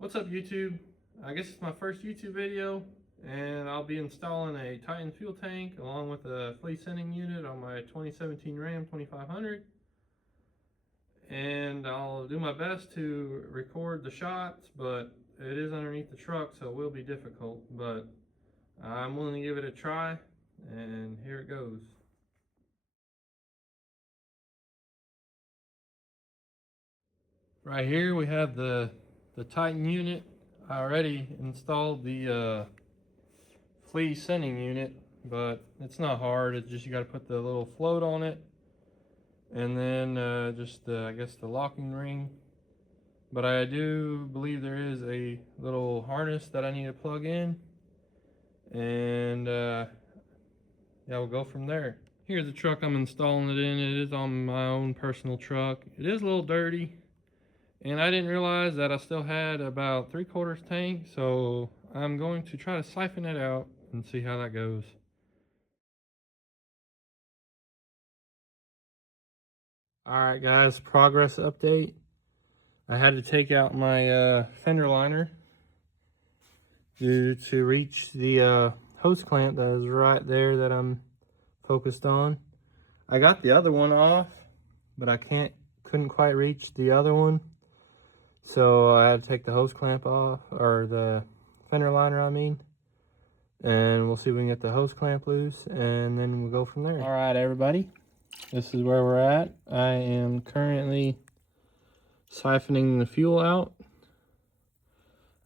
What's up, YouTube? I guess it's my first YouTube video, and I'll be installing a Titan fuel tank along with a flea sending unit on my 2017 Ram 2500. And I'll do my best to record the shots, but it is underneath the truck, so it will be difficult. But I'm willing to give it a try, and here it goes. Right here we have the Titan unit. I already installed the flea sending unit, but it's not hard. It's just you got to put the little float on it, and then just I guess the locking ring. But I do believe there is a little harness that I need to plug in, and yeah, we'll go from there. Here's the truck I'm installing it in. It is on my own personal truck. It is a little dirty, and I didn't realize that I still had about 3/4 tank, so I'm going to try to siphon it out and see how that goes. Alright guys, progress update. I had to take out my fender liner to reach the hose clamp that is right there that I'm focused on. I got the other one off, but I couldn't quite reach the other one. So I had to take the hose clamp off, or the fender liner I mean. And we'll see if we can get the hose clamp loose, and then we'll go from there. Alright everybody, this is where we're at. I am currently siphoning the fuel out.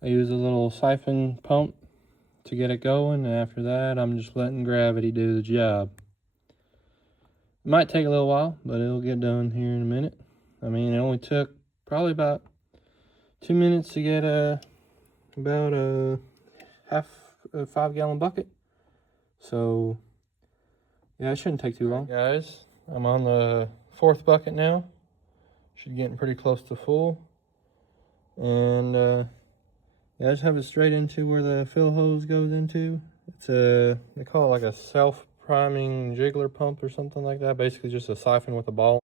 I use a little siphon pump to get it going, and after that I'm just letting gravity do the job. It might take a little while, but it'll get done here in a minute. I mean, it only took probably about 2 minutes to get about a half a 5-gallon bucket. So yeah, it shouldn't take too long. Guys, I'm on the 4th bucket now. Should be getting pretty close to full. And yeah, I just have it straight into where the fill hose goes into. It's they call it like a self-priming jiggler pump or something like that. Basically just a siphon with a ball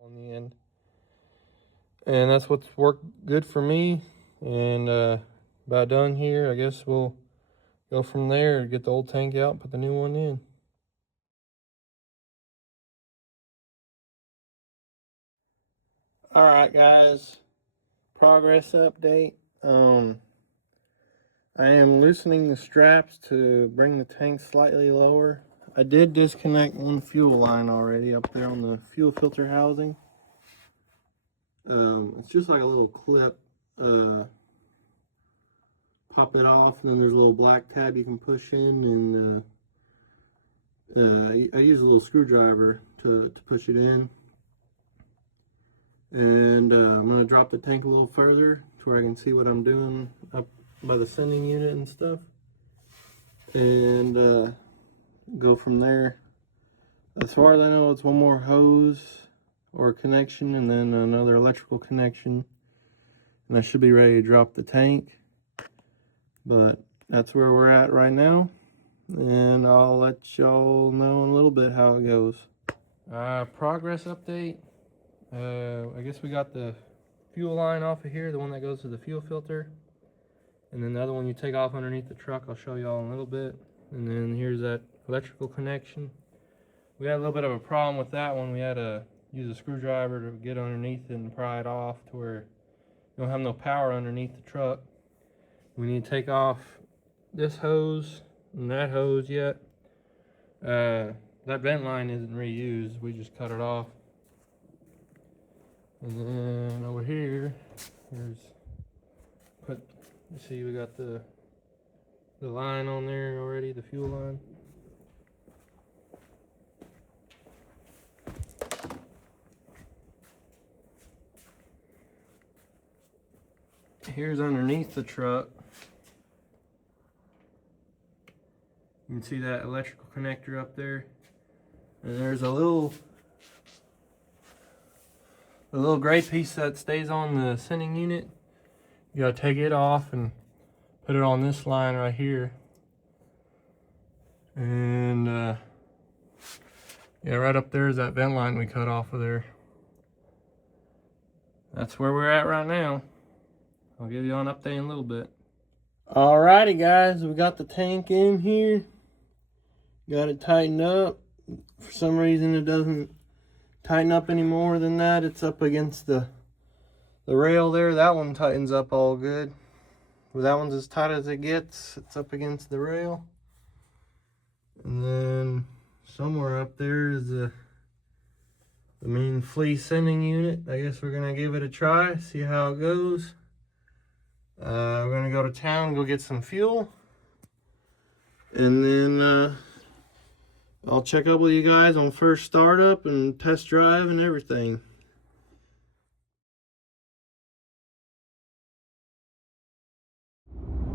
on the end. And that's what's worked good for me. And about done here. I guess we'll go from there, get the old tank out, put the new one in. All right, guys, progress update. I am loosening the straps to bring the tank slightly lower. I did disconnect one fuel line already up there on the fuel filter housing. It's just like a little clip. Pop it off, and then there's a little black tab you can push in, and I use a little screwdriver to push it in. And I'm going to drop the tank a little further to where I can see what I'm doing up by the sending unit and stuff, and go from there. As far as I know, it's one more hose or connection, and then another electrical connection, and I should be ready to drop the tank. But that's where we're at right now, and I'll let y'all know in a little bit how it goes. Progress update. I guess we got the fuel line off of here, the one that goes to the fuel filter, and then the other one you take off underneath the truck. I'll show y'all in a little bit. And then here's that electrical connection. We had a little bit of a problem with that one. We had to use a screwdriver to get underneath it and pry it off to where you don't have no power underneath the truck. We need to take off this hose and that hose yet. That vent line isn't reused. We just cut it off. And then over here, you see we got the line on there already, the fuel line. Here's underneath the truck. You can see that electrical connector up there. And there's a little gray piece that stays on the sending unit. You gotta take it off and put it on this line right here. And yeah, right up there is that vent line we cut off of there. That's where we're at right now. I'll give you an update in a little bit. Alrighty guys, we got the tank in here. Got it tightened up. For some reason it doesn't tighten up any more than that. It's up against the rail there. That one tightens up all good. Well, that one's as tight as it gets. It's up against the rail. And then somewhere up there is the main flea sending unit. I guess we're gonna give it a try, see how it goes. We're gonna go to town, go get some fuel, and then I'll check up with you guys on first startup and test drive and everything.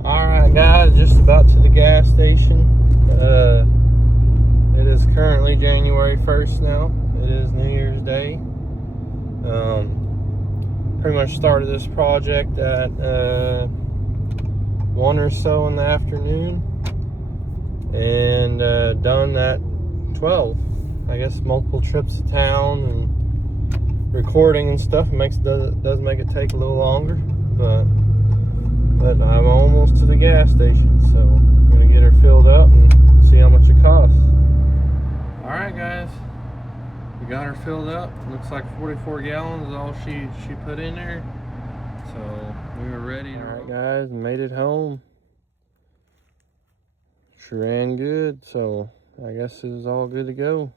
Alright guys, just about to the gas station. It is currently January 1st now. It is New Year's Day. Pretty much started this project at 1 or so in the afternoon, and done at 12. I guess multiple trips to town and recording and stuff does make it take a little longer, but I'm almost to the gas station, so I'm gonna get her filled up and see how much it costs. All right guys, we got her filled up. Looks like 44 gallons is all she put in there, so we were ready to. All right guys, made it home. She ran good, so I guess it was all good to go.